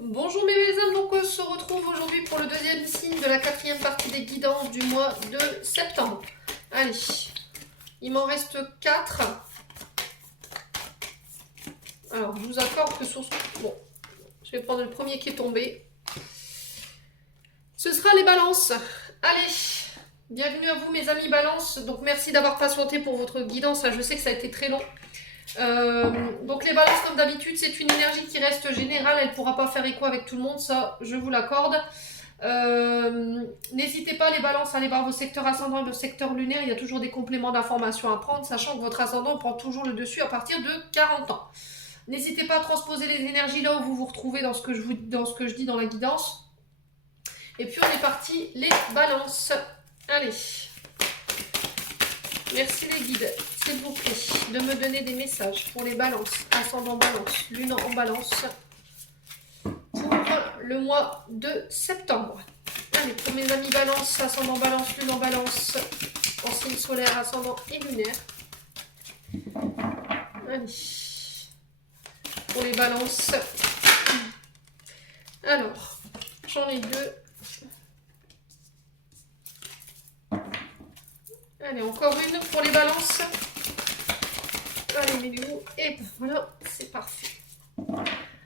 Bonjour mes belles âmes, donc on se retrouve aujourd'hui pour le deuxième signe de la quatrième partie des guidances du mois de septembre. Allez, il m'en reste 4. Alors, je vous accorde que sur ce... Bon, je vais prendre le premier qui est tombé. Ce sera les balances. Allez, bienvenue à vous mes amis balances. Donc merci d'avoir patienté pour votre guidance, je sais que ça a été très long. Donc les balances comme d'habitude c'est une énergie qui reste générale, elle ne pourra pas faire écho avec tout le monde, ça je vous l'accorde. N'hésitez pas les balances à aller voir vos secteurs ascendants et le secteur lunaire, il y a toujours des compléments d'informations à prendre, sachant que votre ascendant prend toujours le dessus à partir de 40 ans. N'hésitez pas à transposer les énergies là où vous vous retrouvez dans ce que je dis dans la guidance. Et puis on est parti les balances. Allez. Merci les guides, s'il vous plaît, de me donner des messages pour les balances, ascendant balance, lune en balance, pour le mois de septembre. Allez, pour mes amis balance, ascendant balance, lune en balance, en signe solaire, ascendant et lunaire. Allez, pour les balances. Alors, j'en ai 2. Allez, encore une pour les balances. Allez, mettez-vous. Et voilà, c'est parfait.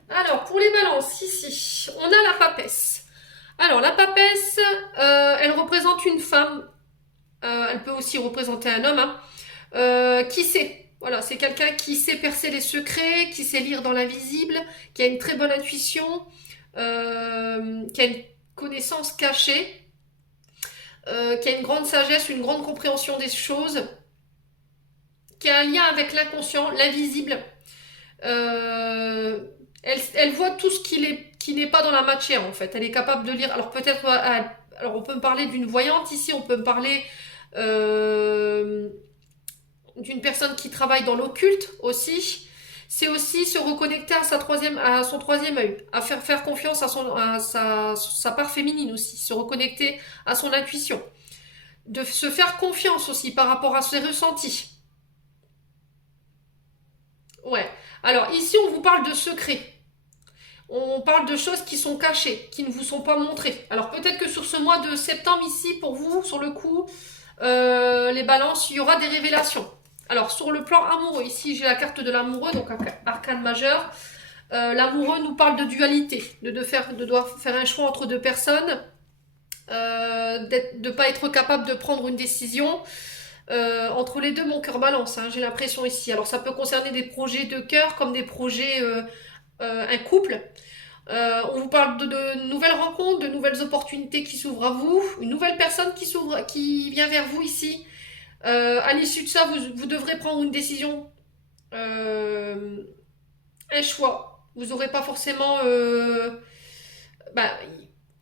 Alors, pour les balances, ici, on a la papesse. Alors, la papesse, elle représente une femme. Elle peut aussi représenter un homme. Qui sait. Voilà, c'est quelqu'un qui sait percer les secrets, qui sait lire dans l'invisible, qui a une très bonne intuition, qui a une connaissance cachée. Qui a une grande sagesse, une grande compréhension des choses, qui a un lien avec l'inconscient, l'invisible. Elle voit tout ce qui n'est pas dans la matière en fait. Elle est capable de lire. Alors peut-être, alors on peut me parler d'une voyante ici, on peut me parler d'une personne qui travaille dans l'occulte aussi. C'est aussi se reconnecter à son troisième œil, à faire confiance à sa part féminine aussi, se reconnecter à son intuition, de se faire confiance aussi par rapport à ses ressentis. Ouais. Alors ici, on vous parle de secrets. On parle de choses qui sont cachées, qui ne vous sont pas montrées. Alors peut-être que sur ce mois de septembre ici, pour vous, sur le coup, les balances, il y aura des révélations. Alors sur le plan amoureux, ici j'ai la carte de l'amoureux, donc arcane majeur. L'amoureux nous parle de dualité, de devoir faire un choix entre deux personnes, de ne pas être capable de prendre une décision. Entre les deux, mon cœur balance, hein, j'ai l'impression ici. Alors ça peut concerner des projets de cœur comme des projets un couple. On vous parle de nouvelles rencontres, de nouvelles opportunités qui s'ouvrent à vous, une nouvelle personne qui vient vers vous ici. À l'issue de ça, vous devrez prendre une décision, un choix. Vous n'aurez pas forcément... bah,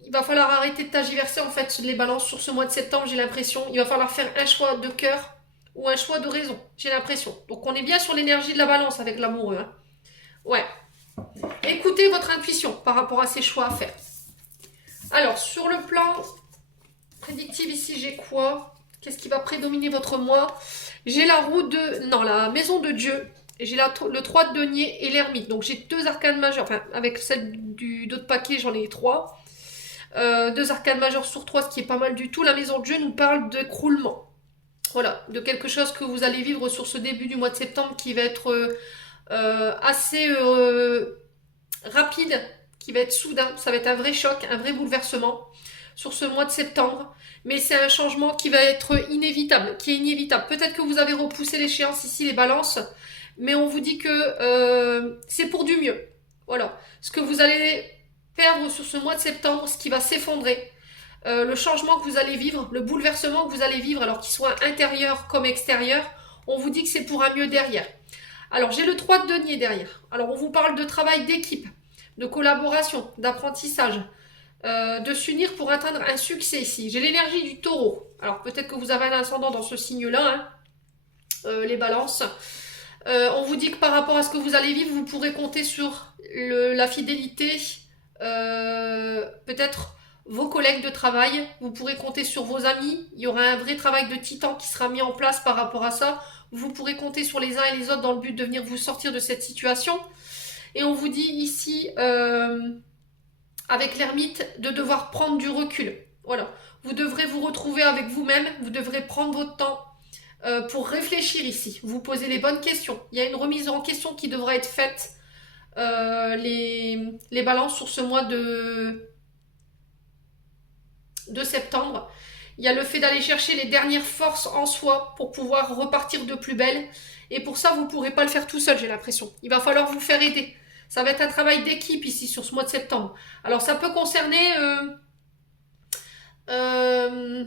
il va falloir arrêter de tergiverser en fait les balances sur ce mois de septembre, j'ai l'impression. Il va falloir faire un choix de cœur ou un choix de raison, j'ai l'impression. Donc on est bien sur l'énergie de la balance avec l'amoureux. Hein. Ouais. Écoutez votre intuition par rapport à ces choix à faire. Alors, sur le plan prédictif, ici, j'ai quoi? Qu'est-ce qui va prédominer votre mois? J'ai la roue de... Non, la maison de Dieu. J'ai le 3 de denier et l'ermite. Donc, j'ai 2 arcanes majeures. Enfin, avec celle d'autre paquet, j'en ai 3. 2 arcanes majeures sur 3, ce qui est pas mal du tout. La maison de Dieu nous parle d'écroulement. Voilà, de quelque chose que vous allez vivre sur ce début du mois de septembre qui va être assez rapide, qui va être soudain. Ça va être un vrai choc, un vrai bouleversement sur ce mois de septembre. Mais c'est un changement qui va être inévitable, qui est inévitable. Peut-être que vous avez repoussé l'échéance ici, les balances, mais on vous dit que c'est pour du mieux. Voilà. Ce que vous allez perdre sur ce mois de septembre, ce qui va s'effondrer, le changement que vous allez vivre, le bouleversement que vous allez vivre, alors qu'il soit intérieur comme extérieur, on vous dit que c'est pour un mieux derrière. Alors j'ai le 3 de denier derrière. Alors on vous parle de travail d'équipe, de collaboration, d'apprentissage, de s'unir pour atteindre un succès ici. J'ai l'énergie du taureau. Alors peut-être que vous avez un ascendant dans ce signe-là, hein, les balances. On vous dit que par rapport à ce que vous allez vivre, vous pourrez compter sur la fidélité, peut-être vos collègues de travail, vous pourrez compter sur vos amis, il y aura un vrai travail de titan qui sera mis en place par rapport à ça, vous pourrez compter sur les uns et les autres dans le but de venir vous sortir de cette situation. Et on vous dit ici avec l'ermite, de devoir prendre du recul. Voilà. Vous devrez vous retrouver avec vous-même, vous devrez prendre votre temps pour réfléchir ici. Vous posez les bonnes questions. Il y a une remise en question qui devra être faite, les balances sur ce mois de septembre. Il y a le fait d'aller chercher les dernières forces en soi pour pouvoir repartir de plus belle. Et pour ça, vous ne pourrez pas le faire tout seul, j'ai l'impression. Il va falloir vous faire aider. Ça va être un travail d'équipe ici sur ce mois de septembre. Alors ça peut concerner euh,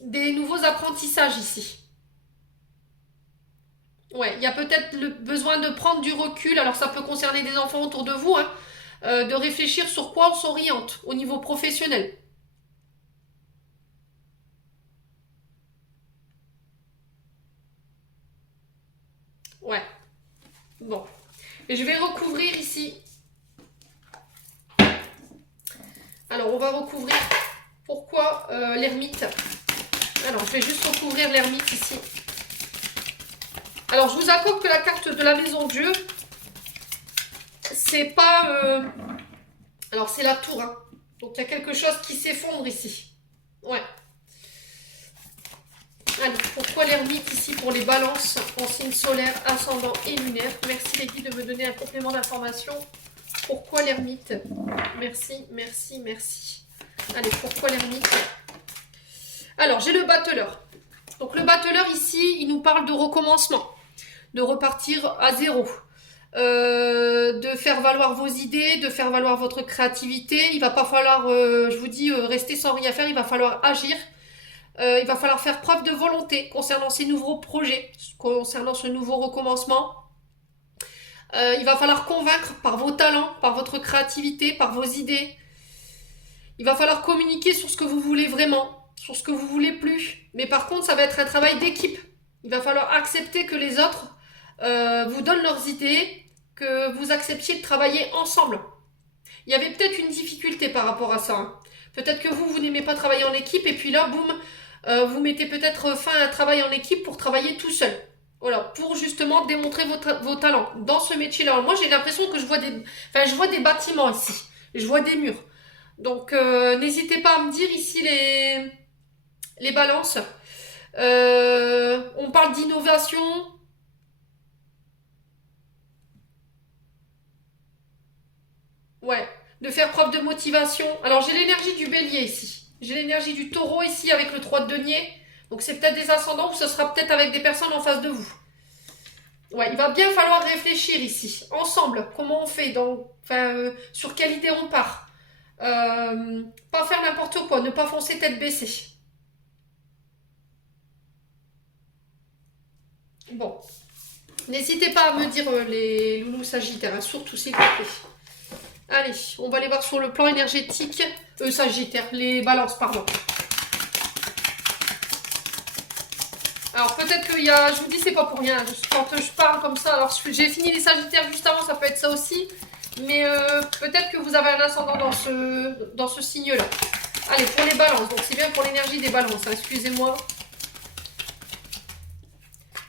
des nouveaux apprentissages ici. Ouais, il y a peut-être le besoin de prendre du recul. Alors ça peut concerner des enfants autour de vous, hein, de réfléchir sur quoi on s'oriente au niveau professionnel. Ouais, bon. Et je vais recouvrir ici. Alors on va recouvrir. Pourquoi l'ermite? Alors je vais juste recouvrir l'ermite ici. Alors je vous accorde que la carte de la maison de Dieu, c'est pas... Alors c'est la tour, hein. Donc il y a quelque chose qui s'effondre ici. Ouais. Allez, pourquoi l'ermite ici pour les balances en signe solaire, ascendant et lunaire? Merci les guides de me donner un complément d'information. Pourquoi l'ermite? Merci, merci, merci. Allez, pourquoi l'ermite? Alors, j'ai le battleur. Donc le battleur ici, il nous parle de recommencement, de repartir à zéro, de faire valoir vos idées, de faire valoir votre créativité. Il va pas falloir, je vous dis, rester sans rien faire, il va falloir agir. Il va falloir faire preuve de volonté concernant ces nouveaux projets, concernant ce nouveau recommencement. Il va falloir convaincre par vos talents, par votre créativité, par vos idées. Il va falloir communiquer sur ce que vous voulez vraiment, sur ce que vous voulez plus. Mais par contre, ça va être un travail d'équipe. Il va falloir accepter que les autres vous donnent leurs idées, que vous acceptiez de travailler ensemble. Il y avait peut-être une difficulté par rapport à ça, hein. Peut-être que vous n'aimez pas travailler en équipe et puis là, boum, vous mettez peut-être fin à un travail en équipe pour travailler tout seul. Voilà, pour justement démontrer vos talents dans ce métier-là. Moi, j'ai l'impression que je vois des bâtiments ici. Je vois des murs. Donc, n'hésitez pas à me dire ici les balances. On parle d'innovation. Ouais, de faire preuve de motivation. Alors, j'ai l'énergie du bélier ici. J'ai l'énergie du taureau ici avec le 3 de denier. Donc, c'est peut-être des ascendants ou ce sera peut-être avec des personnes en face de vous. Ouais, il va bien falloir réfléchir ici, ensemble, comment on fait, sur quelle idée on part. Pas faire n'importe quoi, ne pas foncer tête baissée. Bon, n'hésitez pas à me dire les loulous sagittaires, hein, surtout s'il vous plaît. Allez, on va aller voir sur le plan énergétique, sagittaire, les balances, pardon. Alors peut-être qu'il y a, je vous dis c'est pas pour rien, quand je parle comme ça, alors j'ai fini les sagittaires juste avant, ça peut être ça aussi, mais peut-être que vous avez un ascendant dans ce signe-là. Allez, pour les balances, donc c'est bien pour l'énergie des balances, hein, excusez-moi.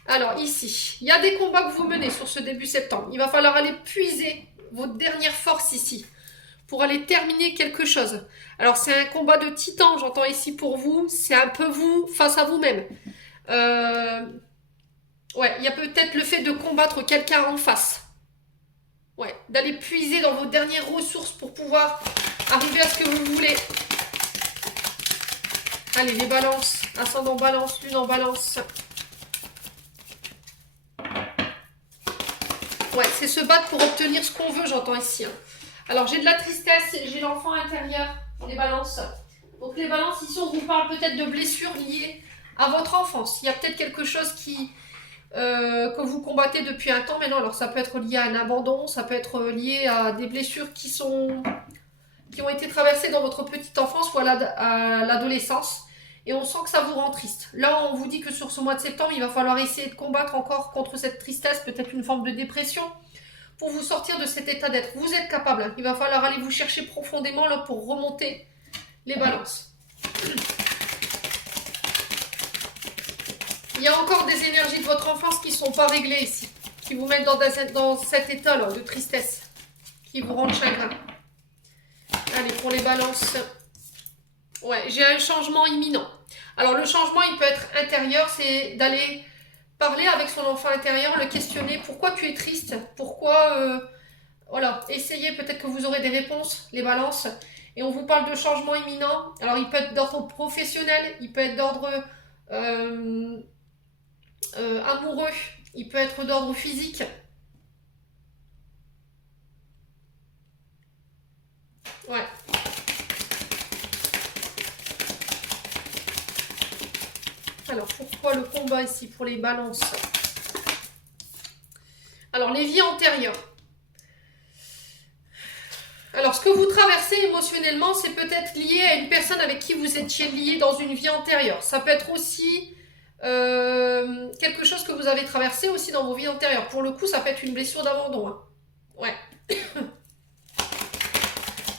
Alors ici, il y a des combats que vous menez sur ce début septembre, il va falloir aller puiser votre dernière force ici, pour aller terminer quelque chose. Alors c'est un combat de titan, j'entends ici pour vous, c'est un peu vous face à vous-même. Ouais, il y a peut-être le fait de combattre quelqu'un en face. Ouais, d'aller puiser dans vos dernières ressources pour pouvoir arriver à ce que vous voulez. Allez, les balances. Ascendant balance, lune en balance. Ouais, c'est se battre pour obtenir ce qu'on veut, j'entends ici, hein. Alors, j'ai de la tristesse, j'ai l'enfant intérieur, les balances. Donc, les balances, ici, on vous parle peut-être de blessures liées à votre enfance. Il y a peut-être quelque chose que vous combattez depuis un temps maintenant. Alors ça peut être lié à un abandon, ça peut être lié à des blessures qui ont été traversées dans votre petite enfance ou à l'adolescence. Et on sent que ça vous rend triste. Là, on vous dit que sur ce mois de septembre, il va falloir essayer de combattre encore contre cette tristesse, peut-être une forme de dépression, pour vous sortir de cet état d'être. Vous êtes capable, hein. Il va falloir aller vous chercher profondément là, pour remonter les balances. Il y a encore des énergies de votre enfance qui ne sont pas réglées ici, qui vous mettent dans cet état-là de tristesse. qui vous rendent chagrin. Allez, pour les balances. Ouais, j'ai un changement imminent. Alors, le changement, il peut être intérieur, c'est d'aller parler avec son enfant intérieur, le questionner. Pourquoi tu es triste? Pourquoi... voilà, essayez, peut-être que vous aurez des réponses, les balances. Et on vous parle de changement imminent. Alors, il peut être d'ordre professionnel, il peut être d'ordre euh, amoureux, il peut être d'ordre physique. Ouais. Alors, pourquoi le combat ici pour les balances? Alors, les vies antérieures. Alors, ce que vous traversez émotionnellement, c'est peut-être lié à une personne avec qui vous étiez lié dans une vie antérieure. Ça peut être aussi quelque chose que vous avez traversé aussi dans vos vies antérieures. Pour le coup, ça peut être une blessure d'abandon. Hein. Ouais.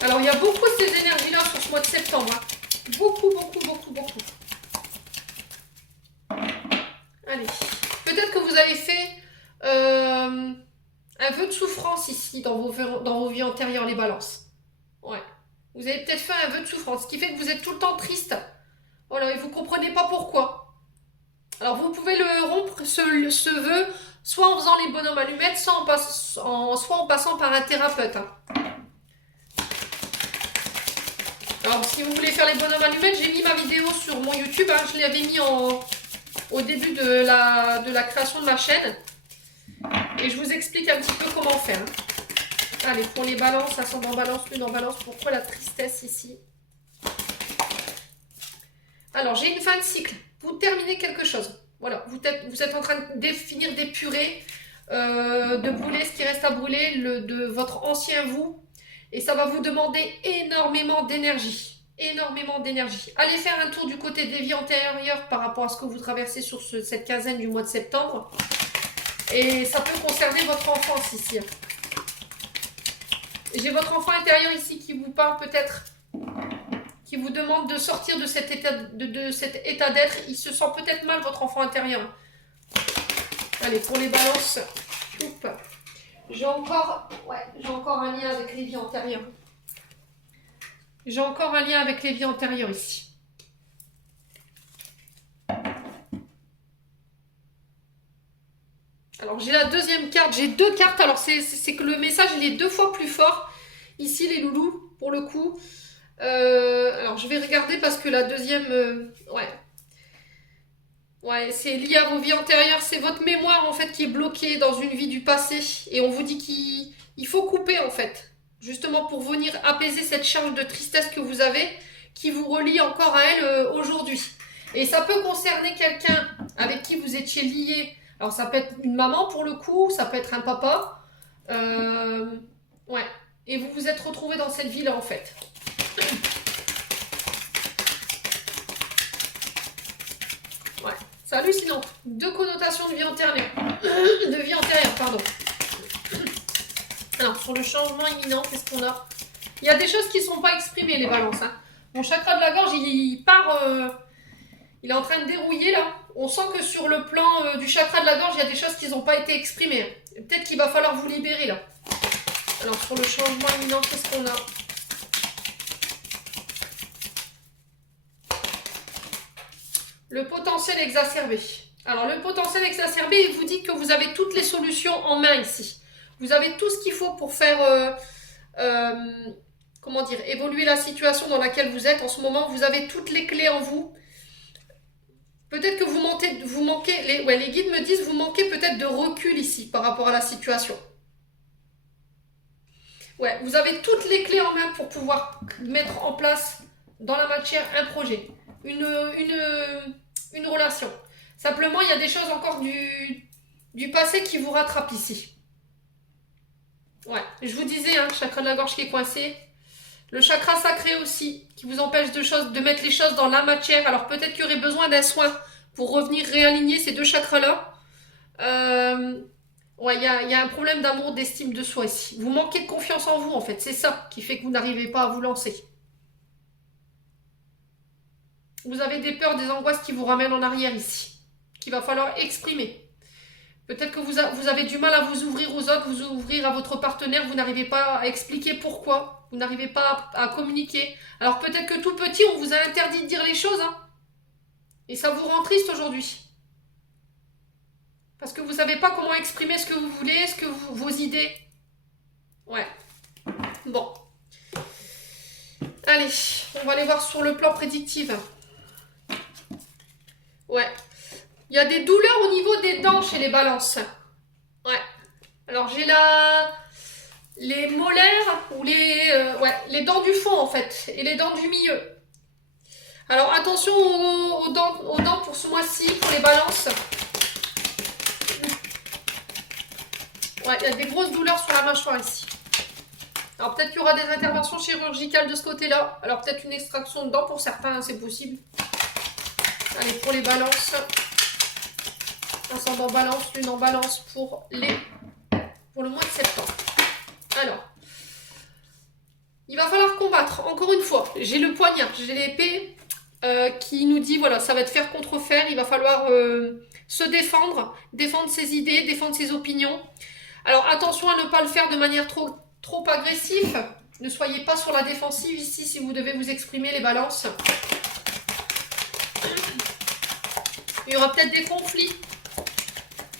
Alors, il y a beaucoup de ces énergies-là sur ce mois de septembre. Hein. Beaucoup, beaucoup, beaucoup, beaucoup. Allez. Peut-être que vous avez fait un vœu de souffrance ici dans vos vies antérieures, les balances. Ouais. Vous avez peut-être fait un vœu de souffrance, ce qui fait que vous êtes tout le temps triste. Voilà, et vous ne comprenez pas pourquoi. Alors, vous pouvez le rompre, ce vœu, soit en faisant les bonhommes allumettes, soit en passant par un thérapeute. Hein. Alors, si vous voulez faire les bonhommes allumettes, j'ai mis ma vidéo sur mon YouTube. Hein, je l'avais mis au début de la création de ma chaîne. Et je vous explique un petit peu comment faire. Allez, pour les balances, ascendant balance, lune en balance, pourquoi la tristesse ici? Alors, j'ai une fin de cycle. Vous terminez quelque chose. Voilà, vous êtes en train de finir d'épurer, de brûler ce qui reste à brûler de votre ancien vous. Et ça va vous demander énormément d'énergie. Énormément d'énergie. Allez faire un tour du côté des vies antérieures par rapport à ce que vous traversez sur cette quinzaine du mois de septembre. Et ça peut concerner votre enfance ici. J'ai votre enfant intérieur ici qui vous parle peut-être, qui vous demande de sortir de cet état d'être. Il se sent peut-être mal, votre enfant intérieur. Allez, pour les balances. J'ai encore un lien avec les vies antérieures. J'ai encore un lien avec les vies antérieures ici. Alors, j'ai la deuxième carte. J'ai deux cartes. Alors, c'est que le message, il est deux fois plus fort. Ici, les loulous, pour le coup. Alors, je vais regarder parce que la deuxième... Ouais, c'est lié à vos vies antérieures. C'est votre mémoire, en fait, qui est bloquée dans une vie du passé. Et on vous dit qu'il faut couper, en fait. Justement, pour venir apaiser cette charge de tristesse que vous avez, qui vous relie encore à elle aujourd'hui. Et ça peut concerner quelqu'un avec qui vous étiez lié. Alors, ça peut être une maman, pour le coup. Ça peut être un papa. Ouais. Et vous vous êtes retrouvé dans cette vie-là, en fait. Ouais. C'est hallucinant. Deux connotations de vie antérieure. De vie antérieure, pardon. Alors, sur le changement imminent, qu'est-ce qu'on a? Il y a des choses qui ne sont pas exprimées, les balances. Hein. Mon chakra de la gorge, il part... il est en train de dérouiller, là. On sent que sur le plan du chakra de la gorge, il y a des choses qui n'ont pas été exprimées. Peut-être qu'il va falloir vous libérer, là. Alors, sur le changement imminent, qu'est-ce qu'on a? Le potentiel exacerbé. Alors, le potentiel exacerbé, il vous dit que vous avez toutes les solutions en main ici. Vous avez tout ce qu'il faut pour faire, comment dire, évoluer la situation dans laquelle vous êtes en ce moment. Vous avez toutes les clés en vous. Peut-être que vous manquez, les guides me disent, vous manquez peut-être de recul ici par rapport à la situation. Ouais, vous avez toutes les clés en main pour pouvoir mettre en place dans la matière un projet, une relation. Simplement, il y a des choses encore du passé qui vous rattrapent ici. Ouais, je vous disais, hein, chakra de la gorge qui est coincé. Le chakra sacré aussi, qui vous empêche de mettre les choses dans la matière. Alors peut-être qu'il y aurait besoin d'un soin pour revenir réaligner ces deux chakras-là. Ouais, il y a un problème d'amour, d'estime de soi ici. Vous manquez de confiance en vous, en fait. C'est ça qui fait que vous n'arrivez pas à vous lancer. Vous avez des peurs, des angoisses qui vous ramènent en arrière ici, qu'il va falloir exprimer. Peut-être que vous avez du mal à vous ouvrir aux autres, vous ouvrir à votre partenaire, vous n'arrivez pas à expliquer pourquoi, vous n'arrivez pas à communiquer. Alors peut-être que tout petit, on vous a interdit de dire les choses, hein, et ça vous rend triste aujourd'hui. Parce que vous ne savez pas comment exprimer ce que vous voulez, vos idées. Ouais. Bon. Allez, on va aller voir sur le plan prédictif. Ouais. Il y a des douleurs au niveau des dents chez les balances. Ouais. Alors j'ai les molaires ou les dents du fond en fait et les dents du milieu. Alors attention aux dents pour ce mois-ci, pour les balances. Ouais, il y a des grosses douleurs sur la mâchoire ici. Alors peut-être qu'il y aura des interventions chirurgicales de ce côté-là. Alors peut-être une extraction de dents pour certains, hein, c'est possible. Allez, pour les balances. Ascendant balance, lune en balance pour le mois de septembre. Alors, il va falloir combattre, encore une fois. J'ai le poignard, j'ai l'épée qui nous dit, voilà, ça va être fer contre fer. Il va falloir se défendre ses idées, défendre ses opinions. Alors attention à ne pas le faire de manière trop agressive. Ne soyez pas sur la défensive ici si vous devez vous exprimer, les balances. Il y aura peut-être des conflits,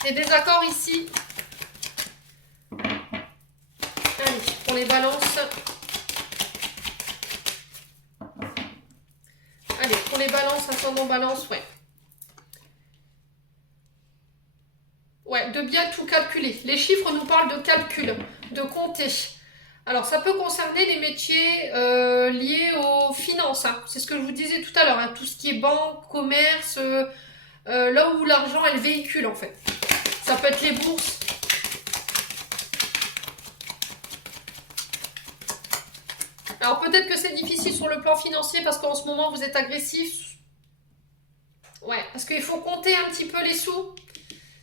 des désaccords ici. Allez, pour les balances. Allez, pour les balances, ascendant balance, ouais. Ouais, de bien tout calculer. Les chiffres nous parlent de calcul, de compter. Alors, ça peut concerner les métiers liés aux finances. Hein. C'est ce que je vous disais tout à l'heure. Hein. Tout ce qui est banque, commerce, là où l'argent est le véhicule, en fait. Ça peut être les bourses. Alors, peut-être que c'est difficile sur le plan financier parce qu'en ce moment, vous êtes agressif. Ouais, parce qu'il faut compter un petit peu les sous.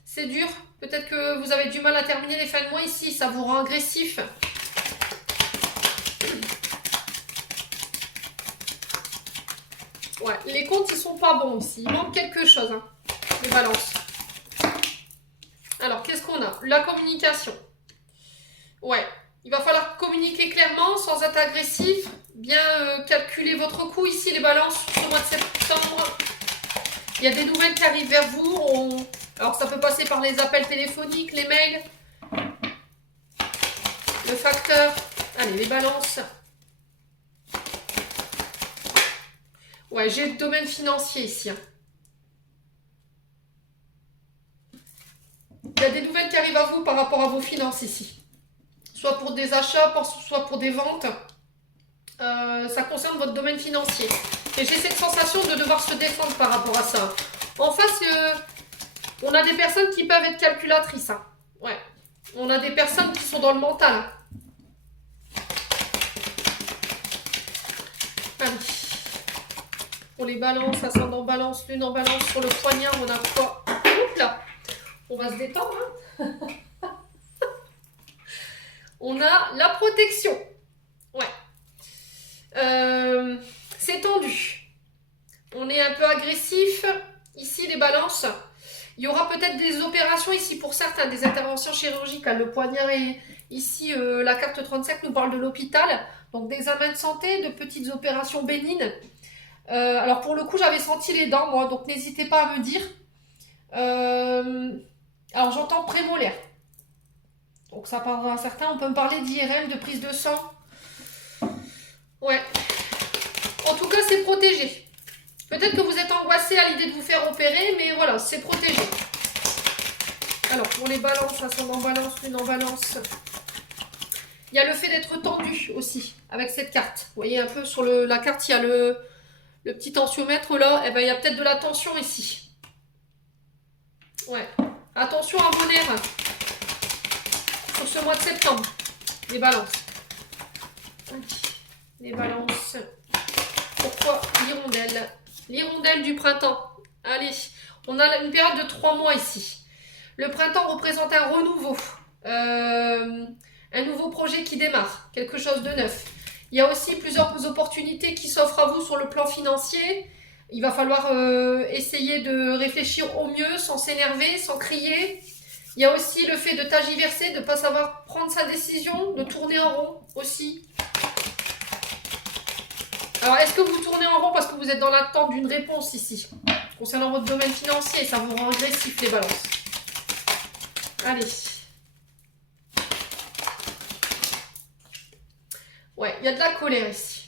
C'est dur. Peut-être que vous avez du mal à terminer les fins de mois ici. Ça vous rend agressif. Ouais, les comptes, ils sont pas bons ici. Il manque quelque chose, hein, les balances. Alors, qu'est-ce qu'on a? La communication. Ouais, il va falloir communiquer clairement, sans être agressif. Bien calculer votre coût ici, les balances, sur ce mois de septembre. Il y a des nouvelles qui arrivent vers vous. Alors, ça peut passer par les appels téléphoniques, les mails. Le facteur. Allez, les balances. Ouais, j'ai le domaine financier ici. Hein. Il y a des nouvelles qui arrivent à vous par rapport à vos finances ici. Soit pour des achats, soit pour des ventes. Ça concerne votre domaine financier. Et j'ai cette sensation de devoir se défendre par rapport à ça. En face, on a des personnes qui peuvent être calculatrices. Hein. Ouais. On a des personnes qui sont dans le mental. Hein. Allez. Pour les balances, ascendant balance, lune en balance, sur le poignard, on a quoi? Oups là. On va se détendre. Hein. On a la protection. Ouais. C'est tendu. On est un peu agressif. Ici, les balances. Il y aura peut-être des opérations ici pour certains, des interventions chirurgicales. Le poignard est ici, la carte 35 nous parle de l'hôpital. Donc d'examens de santé, de petites opérations bénignes. Alors pour le coup, j'avais senti les dents, moi. Donc n'hésitez pas à me dire. Alors j'entends prémolaire. Donc ça parlera à certains. On peut me parler d'IRM, de prise de sang. Ouais. En tout cas, c'est protégé. Peut-être que vous êtes angoissé à l'idée de vous faire opérer, mais voilà, c'est protégé. Alors, pour les balances, ascendant balance, lune en balance. Il y a le fait d'être tendu aussi, avec cette carte. Vous voyez un peu sur la carte, il y a le petit tensiomètre là. Et ben, il y a peut-être de la tension ici. Ouais. Attention à vos nerfs. Sur ce mois de septembre. Les balances. Les balances. Pourquoi l'hirondelle? L'hirondelle du printemps. Allez, on a une période de 3 mois ici. Le printemps représente un renouveau. Un nouveau projet qui démarre. Quelque chose de neuf. Il y a aussi plusieurs opportunités qui s'offrent à vous sur le plan financier. Il va falloir essayer de réfléchir au mieux, sans s'énerver, sans crier. Il y a aussi le fait de tergiverser, de ne pas savoir prendre sa décision, de tourner en rond aussi. Alors, est-ce que vous tournez en rond parce que vous êtes dans l'attente d'une réponse ici, concernant votre domaine financier, ça vous rend agressif les balances. Allez. Ouais, il y a de la colère ici.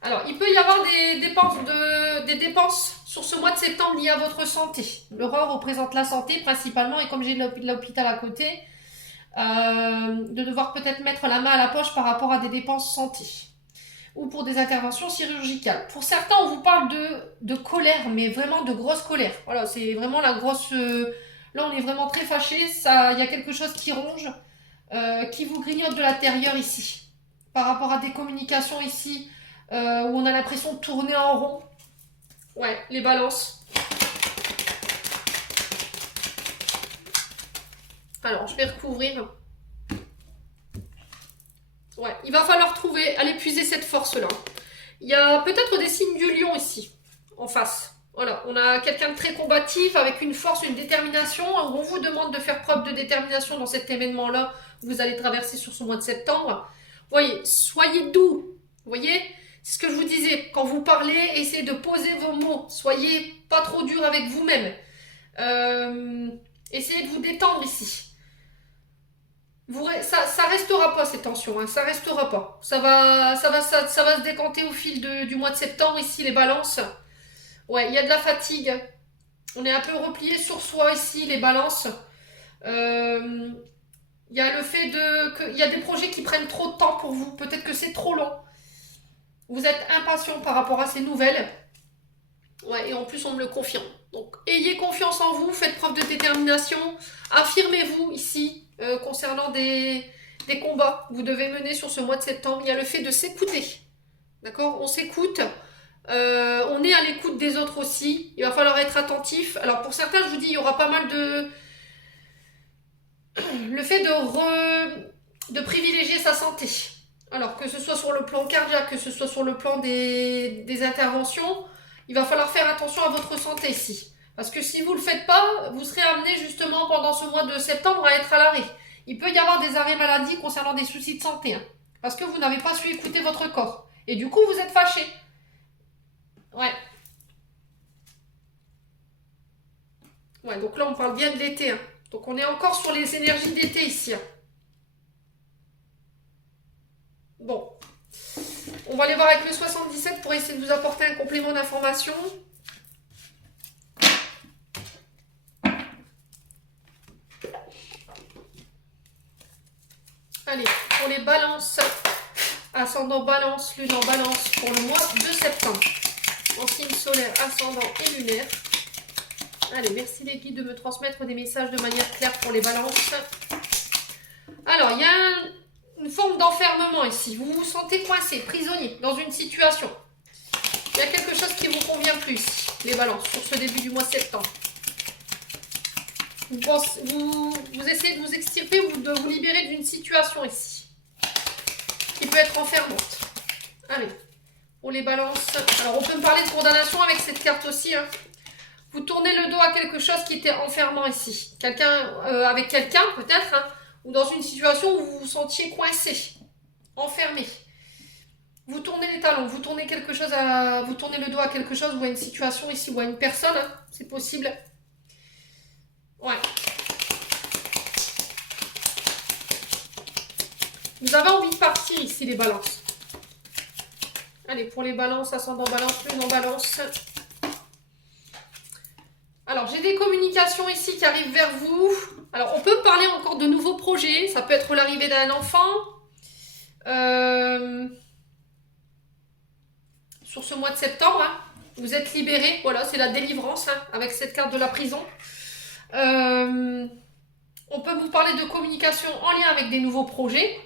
Alors, il peut y avoir des dépenses sur ce mois de septembre liées à votre santé. L'aurore représente la santé principalement, et comme j'ai l'hôpital à côté, de devoir peut-être mettre la main à la poche par rapport à des dépenses santé. Ou pour des interventions chirurgicales. Pour certains, on vous parle de colère, mais vraiment de grosse colère. Voilà, c'est vraiment la grosse... là, on est vraiment très fâché. Il y a quelque chose qui ronge, qui vous grignote de l'intérieur ici. Par rapport à des communications ici, où on a l'impression de tourner en rond. Ouais, les balances. Alors, je vais recouvrir. Ouais, il va falloir trouver, aller puiser cette force-là. Il y a peut-être des signes du lion ici, en face. Voilà, on a quelqu'un de très combatif, avec une force, une détermination. On vous demande de faire preuve de détermination dans cet événement-là que vous allez traverser sur ce mois de septembre. Voyez, soyez doux. Vous voyez, c'est ce que je vous disais. Quand vous parlez, essayez de poser vos mots. Soyez pas trop dur avec vous-même. Essayez de vous détendre ici. Ça restera pas ces tensions, hein, ça restera pas. Ça va se décanter au fil du mois de septembre ici les balances. Ouais, il y a de la fatigue. On est un peu replié sur soi ici les balances. Il y a le fait qu'il y a des projets qui prennent trop de temps pour vous. Peut-être que c'est trop long. Vous êtes impatient par rapport à ces nouvelles. Ouais, et en plus on me le confirme. Donc ayez confiance en vous, faites preuve de détermination, affirmez-vous ici concernant des combats que vous devez mener sur ce mois de septembre. Il y a le fait de s'écouter. D'accord? On s'écoute. On est à l'écoute des autres aussi. Il va falloir être attentif. Alors pour certains, je vous dis, il y aura pas mal de... Le fait de privilégier sa santé. Alors que ce soit sur le plan cardiaque, que ce soit sur le plan des interventions, il va falloir faire attention à votre santé ici. Parce que si vous ne le faites pas, vous serez amené justement pendant ce mois de septembre à être à l'arrêt. Il peut y avoir des arrêts maladie concernant des soucis de santé. Hein, parce que vous n'avez pas su écouter votre corps. Et du coup, vous êtes fâché. Ouais. Ouais, donc là, on parle bien de l'été. Hein. Donc on est encore sur les énergies d'été ici. Hein. Bon. On va aller voir avec le 77 pour essayer de vous apporter un complément d'information. Allez, pour les balances, ascendant balance, lune en balance pour le mois de septembre. En signe solaire, ascendant et lunaire. Allez, merci les guides de me transmettre des messages de manière claire pour les balances. Alors, il y a une forme d'enfermement ici. Vous vous sentez coincé, prisonnier dans une situation. Il y a quelque chose qui ne vous convient plus ici, les balances, sur ce début du mois de septembre. Vous essayez de vous extirper ou de vous libérer d'une situation ici, qui peut être enfermante. Allez, on les balance. Alors, on peut me parler de condamnation avec cette carte aussi. Hein. Vous tournez le dos à quelque chose qui était enfermant ici. Avec quelqu'un, peut-être, hein, ou dans une situation où vous vous sentiez coincé, enfermé. Vous tournez les talons, vous tournez le dos à quelque chose ou à une situation ici, ou à une personne, hein, c'est possible. Ouais. Vous avez envie de partir ici, les balances. Allez, pour les balances, ascendant balance, lune en balance. Alors, j'ai des communications ici qui arrivent vers vous. Alors, on peut parler encore de nouveaux projets. Ça peut être l'arrivée d'un enfant. Sur ce mois de septembre, hein, vous êtes libéré. Voilà, c'est la délivrance hein, avec cette carte de la prison. On peut vous parler de communication en lien avec des nouveaux projets.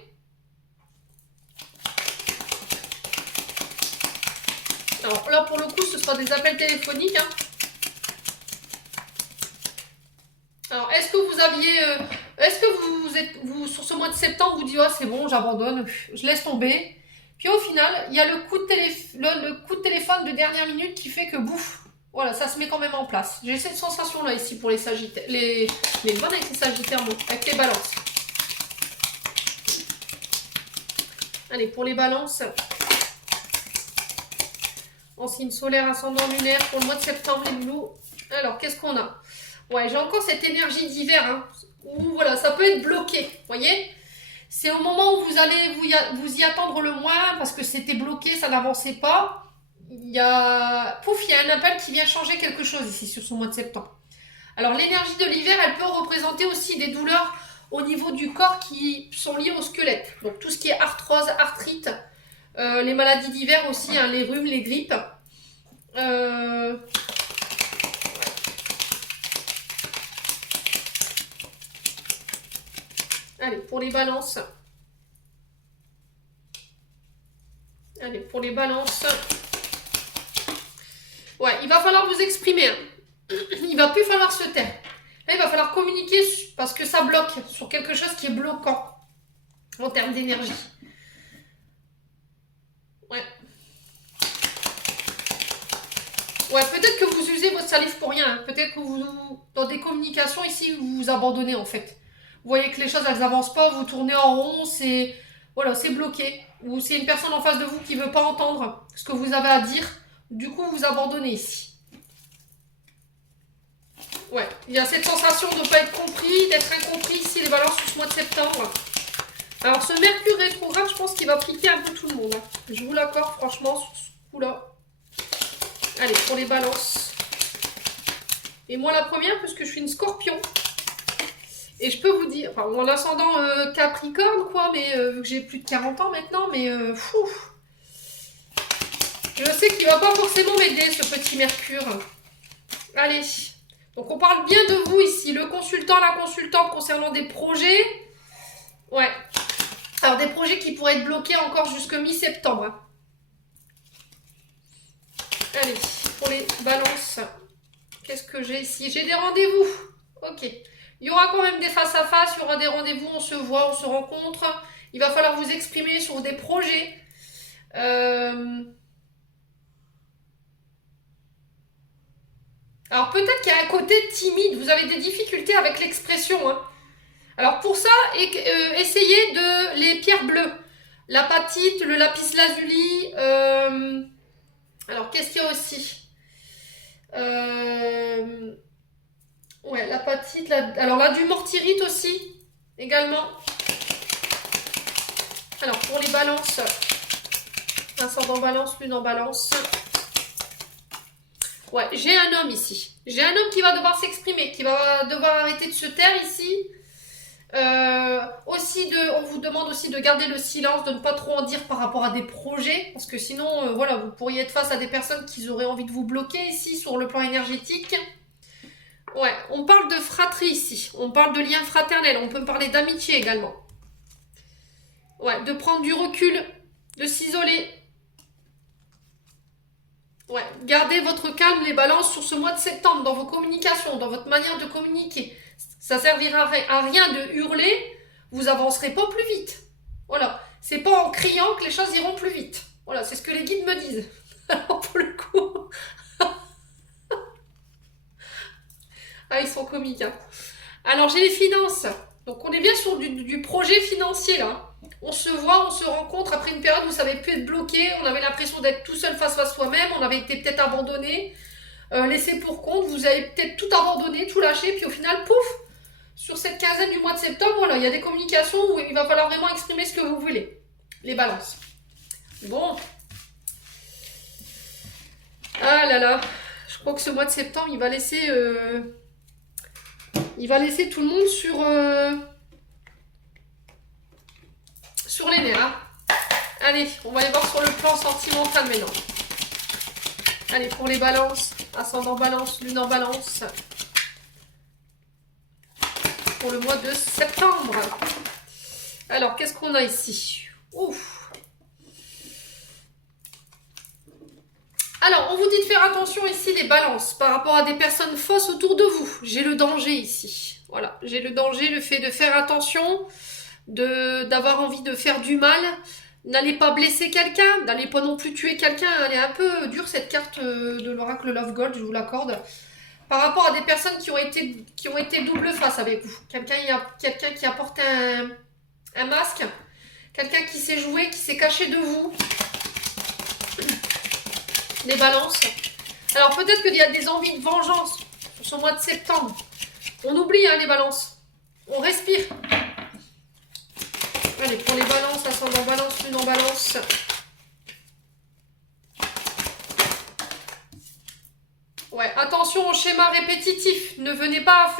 Alors là, pour le coup, ce sera des appels téléphoniques. Hein. Alors, est-ce que vous aviez... est-ce que vous, sur ce mois de septembre, vous dites oh, c'est bon, j'abandonne, je laisse tomber. Puis au final, il y a le coup de téléphone de dernière minute qui fait que bouf, Voilà, ça se met quand même en place. J'ai cette sensation-là ici pour les sagittaires. Les bonnes avec les sagittaires, non, avec les balances. Allez, pour les balances. En signe solaire, ascendant lunaire, pour le mois de septembre, les loups. Alors, qu'est-ce qu'on a? Ouais, j'ai encore cette énergie d'hiver, hein, où voilà, ça peut être bloqué, vous voyez? C'est au moment où vous allez vous y attendre le moins, parce que c'était bloqué, ça n'avançait pas. Il y a un appel qui vient changer quelque chose ici sur ce mois de septembre. Alors l'énergie de l'hiver, elle peut représenter aussi des douleurs au niveau du corps qui sont liées au squelette. Donc tout ce qui est arthrose, arthrite, les maladies d'hiver aussi, hein, les rhumes, les grippes. Allez, pour les balances. Allez, pour les balances. Ouais, il va falloir vous exprimer. Hein. Il va plus falloir se taire. Là, il va falloir communiquer parce que ça bloque sur quelque chose qui est bloquant en termes d'énergie. Ouais. Ouais, peut-être que vous usez votre salive pour rien. Hein. Peut-être que vous, dans des communications ici, vous vous abandonnez en fait. Vous voyez que les choses, elles avancent pas, vous tournez en rond, c'est voilà, c'est bloqué. Ou c'est une personne en face de vous qui veut pas entendre ce que vous avez à dire. Du coup, vous abandonnez ici. Ouais, il y a cette sensation de ne pas être compris, d'être incompris ici, les balances sur ce mois de septembre. Alors, ce Mercure rétrograde, je pense qu'il va piquer un peu tout le monde. Hein. Je vous l'accorde, franchement, sur ce coup-là. Allez, pour les balances. Et moi, la première, parce que je suis une scorpion. Et je peux vous dire, enfin, mon ascendant Capricorne, quoi, mais vu que j'ai plus de 40 ans maintenant, mais fou. Je sais qu'il va pas forcément m'aider, ce petit Mercure. Allez. Donc, on parle bien de vous ici, le consultant, la consultante concernant des projets. Ouais. Alors, des projets qui pourraient être bloqués encore jusque mi-septembre. Hein. Allez, pour les balances. Qu'est-ce que j'ai ici? J'ai des rendez-vous. Ok. Il y aura quand même des face-à-face, il y aura des rendez-vous, on se voit, on se rencontre. Il va falloir vous exprimer sur des projets. Alors peut-être qu'il y a un côté timide, vous avez des difficultés avec l'expression. Hein. Alors pour ça, essayez de les pierres bleues. L'apatite, le lapis lazuli. Alors qu'est-ce qu'il y a aussi Ouais, l'apatite. Alors là, du mortyrite aussi, également. Alors pour les balances, ascendant balance, lune en balance. Ouais, j'ai un homme ici. J'ai un homme qui va devoir s'exprimer, qui va devoir arrêter de se taire ici. On vous demande aussi de garder le silence, de ne pas trop en dire par rapport à des projets, parce que sinon, voilà, vous pourriez être face à des personnes qui auraient envie de vous bloquer ici sur le plan énergétique. Ouais, on parle de fratrie ici, on parle de lien fraternel, on peut parler d'amitié également. Ouais, de prendre du recul, de s'isoler. Ouais, gardez votre calme, les balances sur ce mois de septembre, dans vos communications, dans votre manière de communiquer. Ça servira à rien de hurler, vous avancerez pas plus vite. Voilà, c'est pas en criant que les choses iront plus vite. Voilà, c'est ce que les guides me disent. Alors pour le coup... ah, ils sont comiques. Hein. Alors j'ai les finances. Donc on est bien sur du projet financier là. On se voit, on se rencontre après une période où ça avait pu être bloqué, on avait l'impression d'être tout seul face à soi-même, on avait été peut-être abandonné, laissé pour compte, vous avez peut-être tout abandonné, tout lâché, puis au final, pouf, sur cette quinzaine du mois de septembre, voilà, il y a des communications où il va falloir vraiment exprimer ce que vous voulez. Les balances. Bon. Ah là là, je crois que ce mois de septembre, il va laisser tout le monde sur les nerfs. Hein. Allez, on va aller voir sur le plan sentimental maintenant. Allez, pour les balances, ascendant balance, lune en balance. Pour le mois de septembre. Alors, qu'est-ce qu'on a ici? Ouf. Alors, on vous dit de faire attention ici les balances par rapport à des personnes fausses autour de vous. J'ai le danger ici. Voilà, j'ai le danger, le fait de faire attention, d'avoir envie de faire du mal, N'allez pas blesser quelqu'un, n'allez pas non plus tuer quelqu'un. Elle est un peu dure cette carte de l'oracle Love Gold, je vous l'accorde. Par rapport à des personnes qui ont été double face avec vous. Quelqu'un qui a porté un masque. Quelqu'un qui s'est joué, qui s'est caché de vous. Les balances. Alors peut-être qu'il y a des envies de vengeance pour ce mois de septembre. On oublie hein, les balances. On respire. Allez, pour les balances, ascendant balance, lune en balance. Ouais, attention au schéma répétitif. Ne venez pas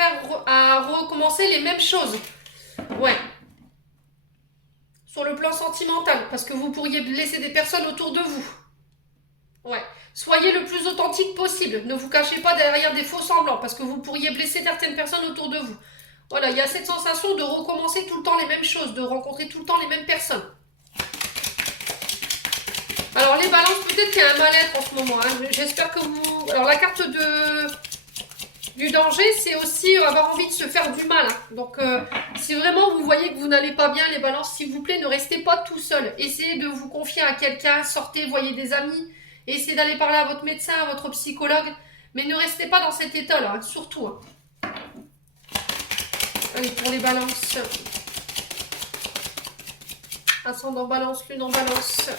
à recommencer les mêmes choses. Ouais. Sur le plan sentimental, parce que vous pourriez blesser des personnes autour de vous. Ouais. Soyez le plus authentique possible. Ne vous cachez pas derrière des faux semblants, parce que vous pourriez blesser certaines personnes autour de vous. Voilà, il y a cette sensation de recommencer tout le temps les mêmes choses, de rencontrer tout le temps les mêmes personnes. Alors les balances, peut-être qu'il y a un mal-être en ce moment. Hein. J'espère que vous... Alors la carte du danger, c'est aussi avoir envie de se faire du mal. Hein. Donc si vraiment vous voyez que vous n'allez pas bien, les balances, s'il vous plaît, ne restez pas tout seul. Essayez de vous confier à quelqu'un, sortez, voyez des amis, essayez d'aller parler à votre médecin, à votre psychologue. Mais ne restez pas dans cet état-là, hein, surtout. Hein. Allez, pour les balances. Ascendant balance, lune en balance.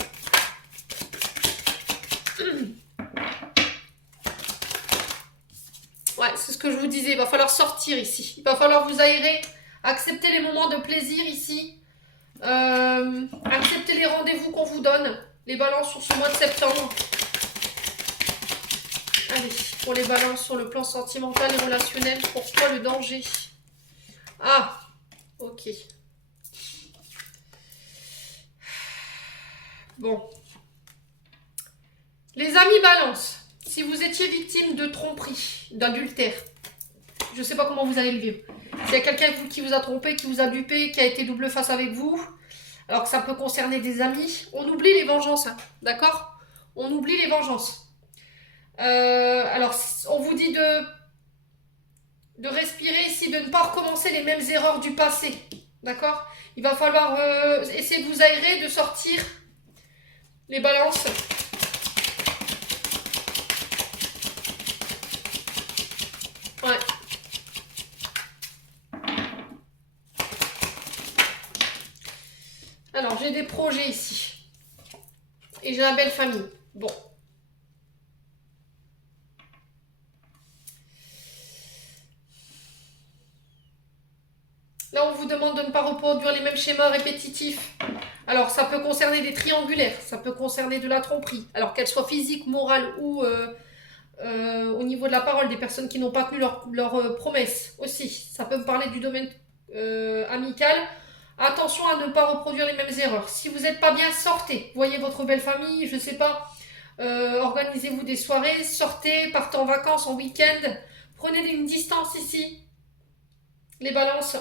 Ouais, c'est ce que je vous disais. Il va falloir sortir ici. Il va falloir vous aérer. Accepter les moments de plaisir ici. Accepter les rendez-vous qu'on vous donne. Les balances sur ce mois de septembre. Allez, pour les balances sur le plan sentimental et relationnel. Pourquoi le danger? Ah, ok. Bon. Les amis balance, si vous étiez victime de tromperie, d'adultère, je ne sais pas comment vous allez le vivre. S'il y a quelqu'un qui vous a trompé, qui vous a dupé, qui a été double face avec vous, alors que ça peut concerner des amis, on oublie les vengeances, hein, d'accord? On oublie les vengeances. Alors, on vous dit de respirer ici, de ne pas recommencer les mêmes erreurs du passé, d'accord? Il va falloir essayer de vous aérer, de sortir les balances. Ouais. Alors, j'ai des projets ici. Et j'ai la belle famille. Bon. Là, on vous demande de ne pas reproduire les mêmes schémas répétitifs. Alors, ça peut concerner des triangulaires. Ça peut concerner de la tromperie. Alors, qu'elle soit physique, morale ou au niveau de la parole, des personnes qui n'ont pas tenu leur promesses aussi. Ça peut me parler du domaine amical. Attention à ne pas reproduire les mêmes erreurs. Si vous n'êtes pas bien, sortez. Voyez votre belle famille, je sais pas. Organisez-vous des soirées, sortez, partez en vacances, en week-end. Prenez une distance ici. Les balances.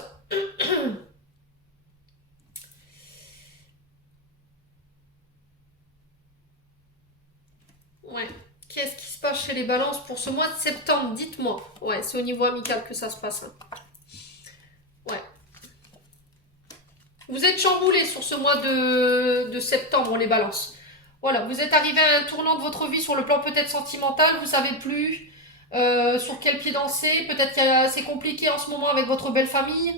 Ouais. Qu'est-ce qui se passe chez les balances pour ce mois de septembre? Dites-moi. Ouais, c'est au niveau amical que ça se passe. Hein. Ouais. Vous êtes chamboulés sur ce mois de septembre, les balances. Voilà, vous êtes arrivé à un tournant de votre vie sur le plan peut-être sentimental, vous savez plus sur quel pied danser. Peut-être que c'est compliqué en ce moment avec votre belle famille.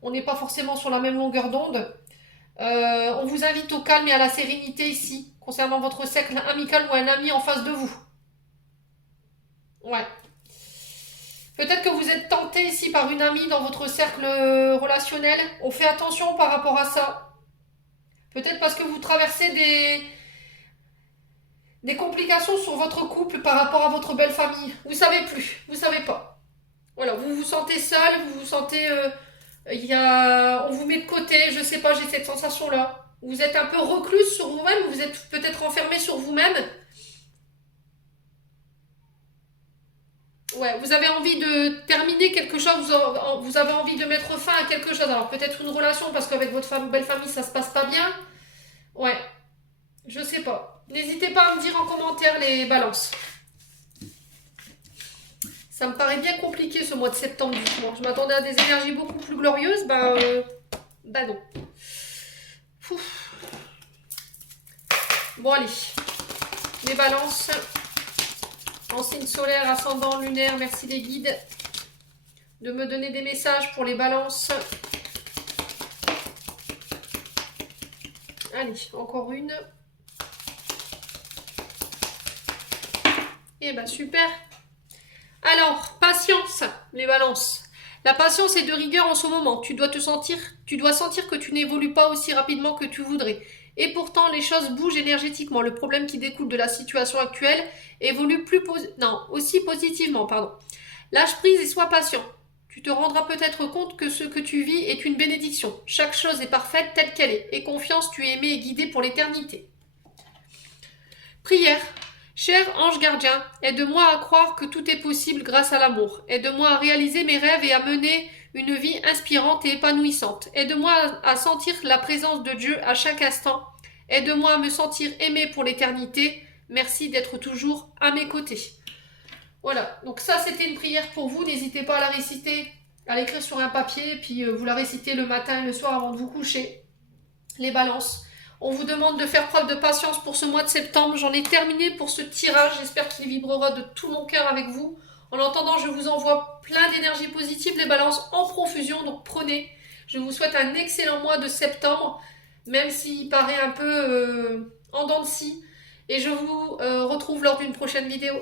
On n'est pas forcément sur la même longueur d'onde. On vous invite au calme et à la sérénité ici, concernant votre cercle amical ou un ami en face de vous. Ouais. Peut-être que vous êtes tenté ici par une amie dans votre cercle relationnel. On fait attention par rapport à ça. Peut-être parce que vous traversez des complications sur votre couple par rapport à votre belle famille. Vous savez plus, vous savez pas. Voilà, vous vous sentez seul, vous vous sentez... on vous met de côté, je sais pas, j'ai cette sensation-là. Vous êtes un peu recluse sur vous-même, vous êtes peut-être enfermé sur vous-même. Ouais, vous avez envie de terminer quelque chose, vous avez envie de mettre fin à quelque chose. Alors peut-être une relation parce qu'avec votre belle famille ça se passe pas bien. Ouais, je sais pas. N'hésitez pas à me dire en commentaire les balances. Ça me paraît bien compliqué ce mois de septembre, justement. Je m'attendais à des énergies beaucoup plus glorieuses, bah non. Pouf. Bon, allez. Les balances. En signe solaire, ascendant, lunaire, merci les guides de me donner des messages pour les balances. Allez, encore une. Et ben super. Alors, patience, les balances. La patience est de rigueur en ce moment. Tu dois sentir que tu n'évolues pas aussi rapidement que tu voudrais. Et pourtant, les choses bougent énergétiquement. Le problème qui découle de la situation actuelle évolue aussi positivement, pardon. Lâche prise et sois patient. Tu te rendras peut-être compte que ce que tu vis est une bénédiction. Chaque chose est parfaite telle qu'elle est. Et confiance, tu es aimé et guidé pour l'éternité. Prière. Cher ange gardien, aide-moi à croire que tout est possible grâce à l'amour. Aide-moi à réaliser mes rêves et à mener une vie inspirante et épanouissante. Aide-moi à sentir la présence de Dieu à chaque instant. Aide-moi à me sentir aimé pour l'éternité. Merci d'être toujours à mes côtés. Voilà, donc ça c'était une prière pour vous. N'hésitez pas à la réciter, à l'écrire sur un papier, puis vous la récitez le matin et le soir avant de vous coucher. Les balances. On vous demande de faire preuve de patience pour ce mois de septembre. J'en ai terminé pour ce tirage. J'espère qu'il vibrera de tout mon cœur avec vous. En attendant, je vous envoie plein d'énergie positive, les balances en profusion. Donc prenez. Je vous souhaite un excellent mois de septembre, même s'il paraît un peu en dents de scie. Et je vous retrouve lors d'une prochaine vidéo.